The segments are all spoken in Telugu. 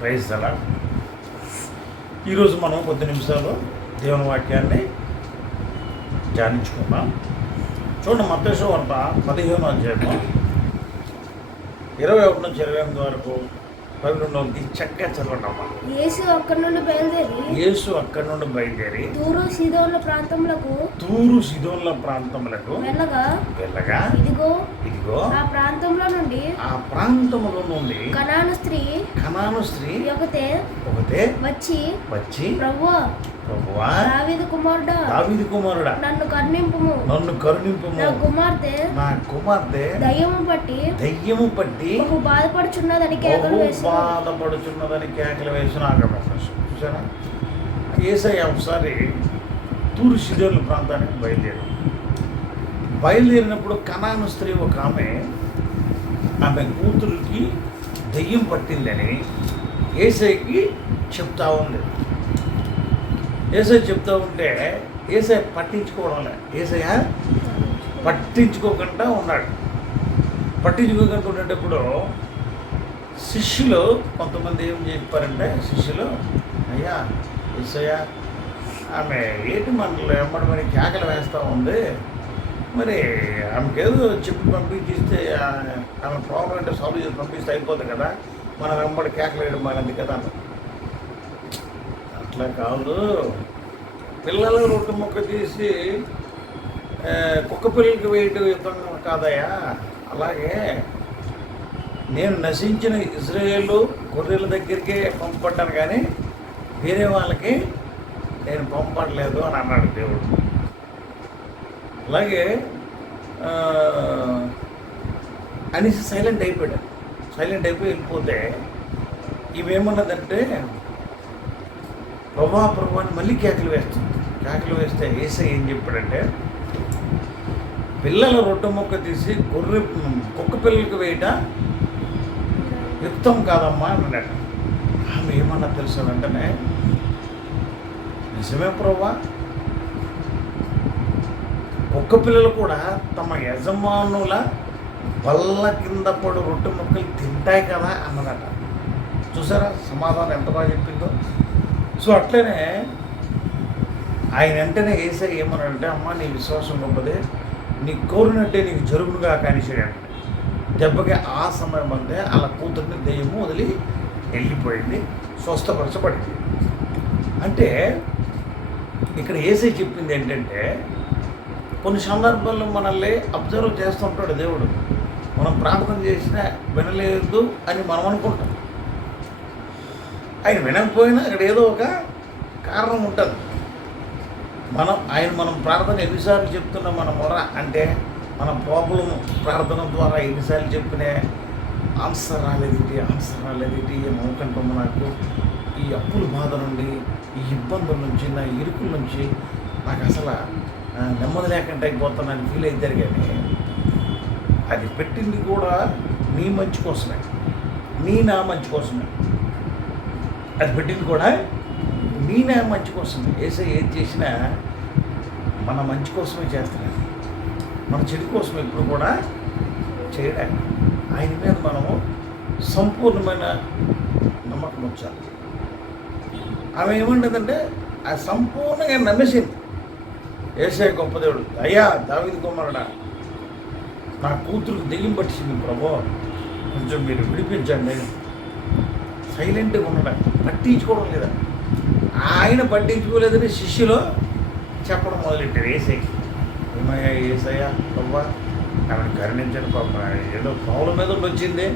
ప్రైజ్ అలా. ఈరోజు మనం కొద్ది నిమిషాలు దేవుని వాక్యాన్ని ధ్యానించుకుందాం. చూడండి మతేశ్వ వంట పదిహేను అధ్యాయం ఇరవై ఒకటి నుంచి ఇరవై ఎనిమిది వరకు పన్నెండు చక్కగా చదవండి అమ్మా యేసు అక్కడి నుండి బయలుదేరి యేసు అక్కడి నుండి బయలుదేరి తూరు సీదోన్ల ప్రాంతములకు తూరు సిదోన్ల ప్రాంతములకు వెళ్ళగా వెళ్ళగా ఇదిగో ఇదిగో ఆ ప్రాంతంలో నుండి ఆ ప్రాంతములో నుండి కనాను స్త్రీ కనాను స్త్రీ ఒకతే ఒకతే వచ్చి వచ్చి ప్రభువా ప్రభువా. దావీదు కుమారుడా. దావీదు కుమారుడా. నన్ను కరుణింపుము. నన్ను కరుణింపుము. నా కుమార్తె నా కుమార్తె దయ్యము పట్టి దయ్యము పట్టి బహు బాధపడుచున్నదని కేకలు వేసిన బాధపడుచున్నదని కేకలు వేసిన ఆగమేశ్వర చూసారా ఏసయ్య ఒకసారి తూరు సిదోర్ల ప్రాంతానికి బయలుదేరి బయలుదేరినప్పుడు కనాను స్త్రీ ఒక ఆమె ఆమె కూతురికి దెయ్యం పట్టిందని ఏసైకి చెప్తా ఉంది. ఏసై చెప్తూ ఉంటే ఏసై పట్టించుకోవడం ఏసయ్య పట్టించుకోకుండా ఉన్నాడు. పట్టించుకోకుండా ఉండేటప్పుడు శిష్యులు కొంతమంది ఏం చెప్పారంటే శిష్యులు అయ్యా ఏసయ్య ఆమె ఏటి మనలో మరి కేకలు వేస్తూ ఉంది. మరి ఆమెకేదో చెప్పి పంపించిస్తే ఆమె ప్రాబ్లం అంటే సాల్వ్ చేసి పంపిస్తే అయిపోతుంది కదా. మనం వెంబడి కేకలు వేయడం మనది కదా అట్లా కాదు. పిల్లల రొట్టె ముక్క తీసి కుక్క పిల్లలకి వేయటం యుద్ధం కాదయా అలాగే నేను నశించిన ఇజ్రాయేల్ గొర్రెల దగ్గరికే పంపడ్డాను కానీ వేరే వాళ్ళకి నేను పంపడలేదు అని అన్నాడు దేవుడు. అలాగే అనేసి సైలెంట్ అయిపోయాడు. సైలెంట్ అయిపోయి వెళ్ళిపోతే ఇవేమన్నదంటే ప్రభా ప్రభా అని మళ్ళీ కేకలు వేస్తుంది. కేకలు వేస్తే ఏసై ఏం చెప్పాడంటే పిల్లల రొట్టె మొక్క తీసి గొర్రె కుక్క పిల్లలకు వేయట యుక్తం కాదమ్మా అని అన్నాడు ఆమె ఏమన్నా తెలుసు వెంటనే? నిజమే ప్రభా కుక్క పిల్లలు కూడా తమ యజమానుల బల్ల కింద పడు రొట్టె ముక్కలు తింటాయి కదా అన్నదట. చూసారా? సమాధానం ఎంత బాగా చెప్పిందో? సో అట్లనే ఆయన వెంటనే ఏసై ఏమన్నాడంటే అమ్మ నీ విశ్వాసం గొప్పదే. నీ కోరినట్టే నీకు జరుగునుగా కానిచ్చాడు దెబ్బకి ఆ సమయం అంతే అలా కూతుర్ని దెయ్యము వదిలి వెళ్ళిపోయింది స్వస్థపరచబడింది. అంటే ఇక్కడ ఏసై చెప్పింది ఏంటంటే కొన్ని సందర్భాల్లో మనల్ని అబ్జర్వ్ చేస్తుంటాడు దేవుడు. మనం ప్రార్థన చేసినా వినలేదు అని మనం అనుకుంటాం. ఆయన వినకపోయినా అక్కడ ఏదో ఒక కారణం ఉంటుంది. మనం ఆయన మనం ప్రార్థన ఎన్నిసార్లు చెప్తున్నాం మన మొర అంటే మన ప్రాబ్లం ప్రార్థన ద్వారా ఎన్నిసార్లు చెప్పినే ఆన్సర్ రాలేదేంటి ఆన్సర్ రాలేదేంటి ఏమవుకుంటాము నాకు ఈ అప్పుల బాధ నుండి ఈ ఇబ్బందుల నుంచి నా ఇరుకుల నుంచి నాకు అసలు నెమ్మది లేకుండా అయిపోతానని ఫీల్ అవుతారు కానీ అది పెట్టింది కూడా నీ మంచి కోసమే. నీ నా మంచి కోసమే. అది పెట్టింది కూడా మీనే మంచి కోసమే ఏసే ఏది చేసినా మన మంచి కోసమే చేస్తున్నాడు మన చెడు కోసం ఎప్పుడు కూడా చేయడానికి ఆయన మీద మనము సంపూర్ణమైన నమ్మకం ఉంచాలి. ఆమె ఏమంటుందంటే ఆ సంపూర్ణంగా నమ్మేసింది. ఏసే గొప్ప దేవుడు. అయ్యా దావిది కుమారుడా నా కూతురు దెయ్యం పట్టింది ప్రభు. కొంచెం మీరు విడిపించండి. సైలెంట్గా ఉండడం పట్టించుకోవడం లేదా? ఆయన పట్టించుకోలేదని శిష్యులు చెప్పడం మొదలెట్టారు. ఏసైకి ఏమయ్యా ఏసయ్యా? బాబా ఆమెను కరుణించండి పాప. ఏదో ప్రాబ్లం మీద వచ్చింది.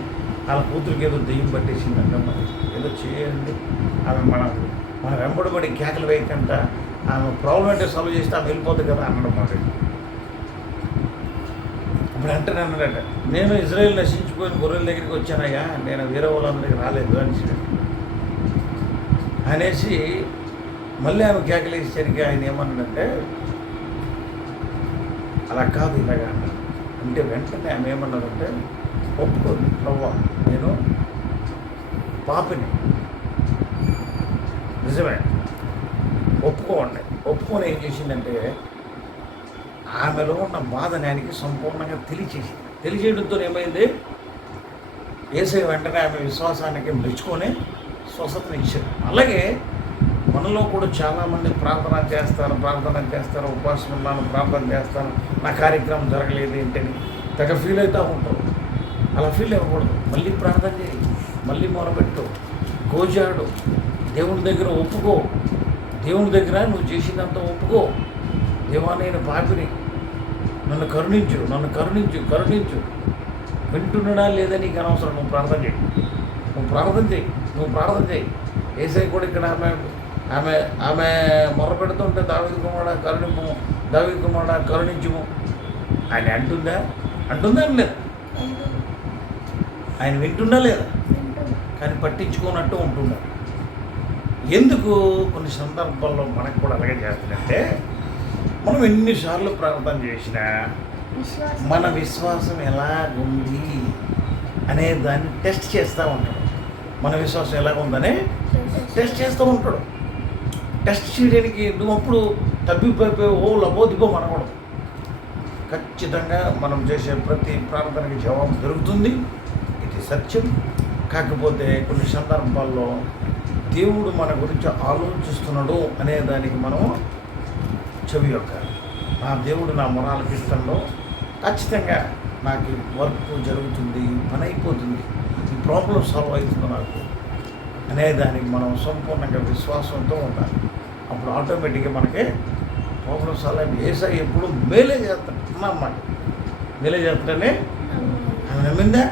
వాళ్ళ కూతురికి ఏదో దెయ్యం పట్టేసిందంట మరి. ఏదో చేయండి. ఆమె మన మన వెంబడిపడి కేకలు వేయకుండా ఆమె ప్రాబ్లం అంటే సాల్వ్ చేస్తే ఆమె వెళ్ళిపోతుంది కదా అన్నమాట ఇప్పుడు అంటే అన్నాడట నేను ఇజ్రాయెల్ నశించిపోయిన గొర్రెల దగ్గరికి వచ్చానయ్యా నేను వేరే వాళ్ళందరికి రాలేదు అని అనేసి మళ్ళీ ఆమె కేకలేసరికి ఆయన ఏమన్నాడంటే అలా కాదు ఇలాగా అన్నాడు. అంటే వెంటనే ఆమె ఏమన్నాడంటే ఒప్పుకోదు ప్రవ్వా నేను పాపిని. నిజమే ఒప్పుకోండి. ఒప్పుకొని ఏం చేసిందంటే ఆమెలో ఉన్న బాధ నానికి సంపూర్ణంగా తెలియచేసి తెలియచేయడంతో ఏమైంది? వేసే వెంటనే ఆమె విశ్వాసానికి మెచ్చుకొని స్వస్థతను ఇచ్చారు అలాగే మనలో కూడా చాలామంది ప్రార్థన చేస్తారు ప్రార్థన చేస్తారు ఉపవాసం ఉన్నాను ప్రార్థన చేస్తాను నా కార్యక్రమం జరగలేదు ఏంటని తెగ ఫీల్ అవుతూ ఉంటారు. అలా ఫీల్ అవ్వకూడదు. మళ్ళీ ప్రార్థన చేయి మళ్ళీ మొరబెట్టు గోజాడు దేవుని దగ్గర ఒప్పుకో దేవుని దగ్గర నువ్వు చేసిందంతా ఒప్పుకో దేవా నేను పాపిని నన్ను కరుణించు నన్ను కరుణించు కరుణించు. వింటున్నాడా లేదా నీకు అనవసరం? నువ్వు ప్రార్థన చేయి. నువ్వు ప్రార్థన చేయి. నువ్వు ప్రార్థన చేయి. ఏసై కూడా ఇక్కడ ఆమె ఆమె ఆమె మొరపెడుతుంటే దావిది కుమార కరుణింపు దావిది కుమార కరుణించుము. ఆయన అంటుందా? అంటుందా అని లేదు. ఆయన వింటుందా లేదా? కానీ పట్టించుకోనట్టు ఉంటున్నారు ఎందుకు కొన్ని సందర్భాల్లో మనకు కూడా అలాగే చేస్తుందంటే మనం ఎన్నిసార్లు ప్రార్థన చేసినా మన విశ్వాసం ఎలాగుంది అనే దాన్ని టెస్ట్ చేస్తూ ఉంటాడు. మన విశ్వాసం ఎలాగుందని టెస్ట్ చేస్తూ ఉంటాడు. టెస్ట్ చేయడానికి నువ్వు అప్పుడు తప్పిపోయిపోయి ఓ లబో దిబ్బో మనకూడదు. ఖచ్చితంగా మనం చేసే ప్రతి ప్రార్థనకి జవాబు దొరుకుతుంది. ఇది సత్యం. కాకపోతే కొన్ని సందర్భాల్లో దేవుడు మన గురించి ఆలోచిస్తున్నాడు అనే దానికి మనం చెవి యొక్క నా దేవుడు నా మొరాలకిష్టంలో ఖచ్చితంగా నాకు వర్క్ జరుగుతుంది పని అయిపోతుంది. ఈ ప్రాబ్లం సాల్వ్ అవుతుంది నాకు. అనే దానికి మనం సంపూర్ణంగా విశ్వాసంతో ఉండాలి. అప్పుడు ఆటోమేటిక్గా మనకి ప్రాబ్లం సాల్వ్ అయింది ఏసై ఎప్పుడు మేలే చేస్తాడు. అన్నమాట మేలే చేస్తాడనే ఆమె నమ్మిందా?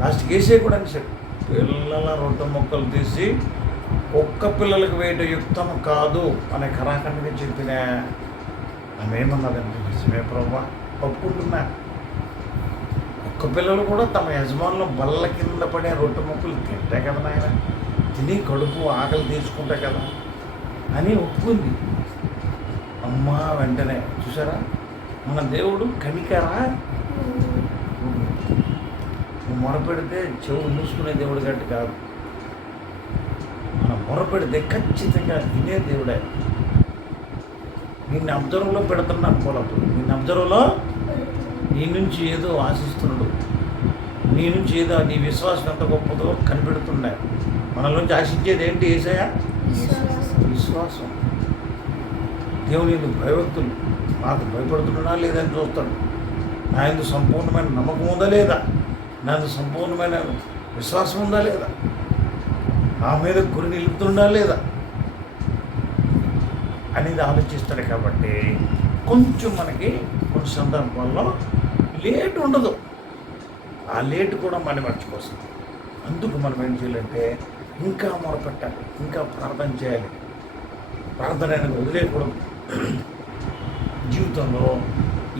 లాస్ట్కి వేసే కూడా చెప్పి పిల్లల రొట్టె మొక్కలు తీసి ఒక్క పిల్లలకు వేయడం యుక్తం కాదు అనే కరాఖండిగా చెప్పిన ఆమె ఏమన్నదండి నిజమే ప్రభా ఒప్పుకుంటున్నా. ఒక్క పిల్లలు కూడా తమ యజమానులు బల్ల కింద పడే రొట్టె మొక్కలు తింటే కదా నాయన? తిని కడుపు ఆకలి తీర్చుకుంటే కదా? అని ఒప్పుకుంది. అమ్మ వెంటనే చూసారా? మన దేవుడు కనికరా? నువ్వు మొరపెడితే చెవులు మూసుకునే దేవుడు గట్టి కాదు. మొరపెడితే ఖచ్చితంగా వినే దేవుడే. నిన్ను అబ్జర్వ్లో పెడుతున్నాను పోలప్పుడు నిన్ను అబ్జర్వ్లో నీ నుంచి ఏదో ఆశిస్తున్నాడు. నీ నుంచి ఏదో నీ విశ్వాసం ఎంత గొప్పదో కనిపెడుతుండే. మనలోంచి ఆశించేది ఏంటి ఏసయ్యా? విశ్వాసం. దేవుని భయభక్తులు. నాకు భయపడుతున్నాడా లేదని చూస్తాడు. నా సంపూర్ణమైన నమ్మకం ఉందా లేదా? నా ఎందు సంపూర్ణమైన విశ్వాసం ఉందా లేదా? నా మీద గురి నిలుపుతున్నా లేదా? అనేది ఆలోచిస్తాడు కాబట్టి కొంచెం మనకి కొన్ని సందర్భాల్లో లేట్ ఉండదు. ఆ లేట్ కూడా మన మంచి అందుకు మనం ఏం చేయాలంటే ఇంకా మొరపెట్టాలి ఇంకా ప్రార్థన చేయాలి. ప్రార్థన అనేది వదిలేయకూడదు. జీవితంలో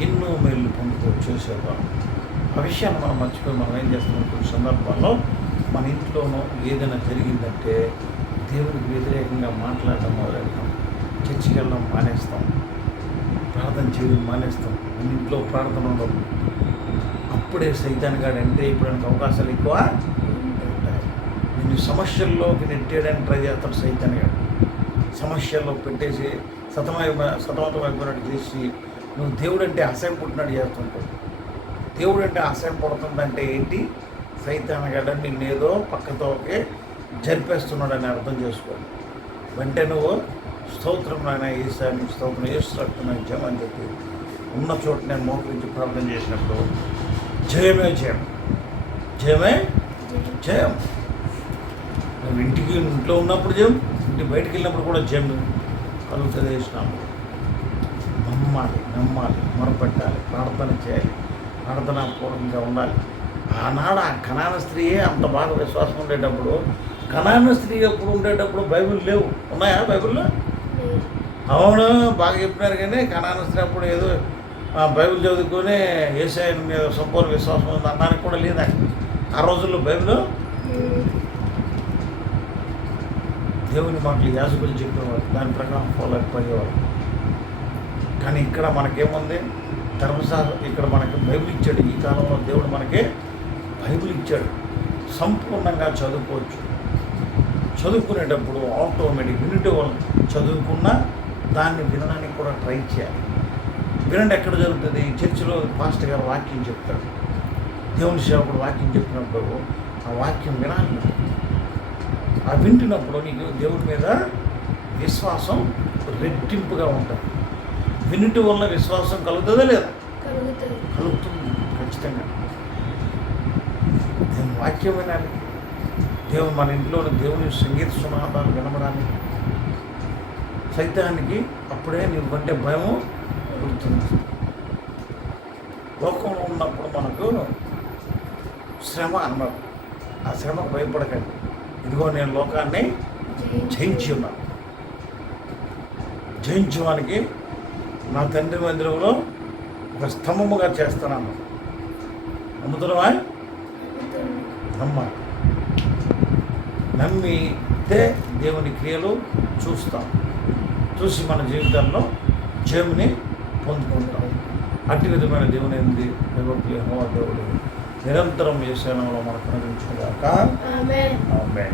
ఎన్నో మేళ్ళు పొందుతూ చేసేవాళ్ళం ఆ విషయాన్ని మనం మర్చిపోయి మనం ఏం చేస్తున్నాం? కొన్ని సందర్భాల్లో మన ఇంట్లోనో ఏదైనా జరిగిందంటే దేవునికి వ్యతిరేకంగా మాట్లాడడం మొదలెడతాం. చర్చికి వెళ్ళడం మానేస్తాం. ప్రార్థన చేయడం మానేస్తాం. మన ఇంట్లో ప్రార్థన ఉండదు. అప్పుడే సైతాన్గాడు అంటే ఇప్పడానికి అవకాశాలు ఎక్కువ? ఉంటాయి. నిన్ను సమస్యల్లోకి నెట్టేయడానికి ట్రై చేస్తాడు సైతాన్గాడు సమస్యల్లో పెట్టేసి సతమై సతమతం అయిపోయినట్టు చేసి నువ్వు దేవుడు అంటే అసహ్యం పుట్టినట్టు చేస్తుంటావు. దేవుడు అంటే అసహ్యం పడుతుందంటే ఏంటి? సైతానగడ్డ నిన్నేదో పక్కతోకే జరిపేస్తున్నాడని అర్థం చేసుకోండి. వెంటనే నువ్వు స్తోత్రం నాయన ఈసారి స్తోత్రం ఏస్తున్నాయి జయం అని చెప్పి ఉన్న చోట నేను మోకరించి ప్రార్థన చేసినప్పుడు జయమే జయం. జయమే జయం. నువ్వు ఇంటికి ఇంట్లో ఉన్నప్పుడు జయం ఇంటి బయటికి వెళ్ళినప్పుడు కూడా జయం. కలుగుతుంది వేసినాము నమ్మాలి నమ్మాలి మొరపెట్టాలి ప్రార్థన చేయాలి ప్రార్థనాపూర్వకంగా ఉండాలి. ఆనాడు ఆ కణాన స్త్రీయే అంత బాగా విశ్వాసం ఉండేటప్పుడు కణాన స్త్రీ ఎప్పుడు ఉండేటప్పుడు బైబిల్ లేవు. ఉన్నాయా బైబిల్లో? అవును బాగా చెప్పినారు కానీ కణాన స్త్రీ అప్పుడు ఏదో బైబిల్ చదువుకొని ఏసఐ మీద సంపూర్ణ విశ్వాసం ఉంది అన్నానికి కూడా లేదా? ఆ రోజుల్లో బైబిల్? దేవుని మాటలు యాజకులు చెప్పేవారు దాని ప్రకారం ఫాలో అయిపోయేవారు. కానీ ఇక్కడ మనకేముంది? ధర్మశాస్త్రం ఇక్కడ మనకి బైబిల్ ఇచ్చాడు. ఈ కాలంలో దేవుడు మనకి బైబిల్ ఇచ్చాడు. సంపూర్ణంగా చదువుకోవచ్చు. చదువుకునేటప్పుడు ఆటోమేటిక్ వినిటి వాళ్ళు చదువుకున్నా దాన్ని వినడానికి కూడా ట్రై చేయాలి. వినండి ఎక్కడ జరుగుతుంది? చర్చిలో పాస్టర్ గారు వాక్యం చెప్తాడు దేవుని సేవకుడు వాక్యం చెప్పినప్పుడు ఆ వాక్యం వినాలి. ఆ వింటున్నప్పుడు నీకు దేవుని మీద విశ్వాసం రెట్టింపుగా ఉంటుంది. వినుటి వల్ల విశ్వాసం కలుగుతుందా లేదా? కలుగుతుంది. ఖచ్చితంగా. వాక్యం వినాలి దేవుని మన ఇంట్లో దేవుని సంగీత సునాదాలు వినమడానికి సైతానికి అప్పుడే నీకంటే భయము పుడుతుంది. లోకంలో ఉన్నప్పుడు మనకు శ్రమ అన్నారు ఆ శ్రమకు భయపడకండి. ఇదిగో నేను లోకాన్ని జయించి ఉన్నాను. జయించడానికి నా తండ్రి మందిరంలో ఒక స్తంభముగా చేస్తున్నాను నమ్ముతున్నావా? నమ్మాలి. నమ్మితే దేవుని క్రియలు చూస్తాం. చూసి మన జీవితంలో జయముని పొందుకుంటాం. అట్టి విధమైన దేవుని ఏంది యెహోవా దేవుడు నిరంతరం ఏ సేనంలో మనకు ఆమె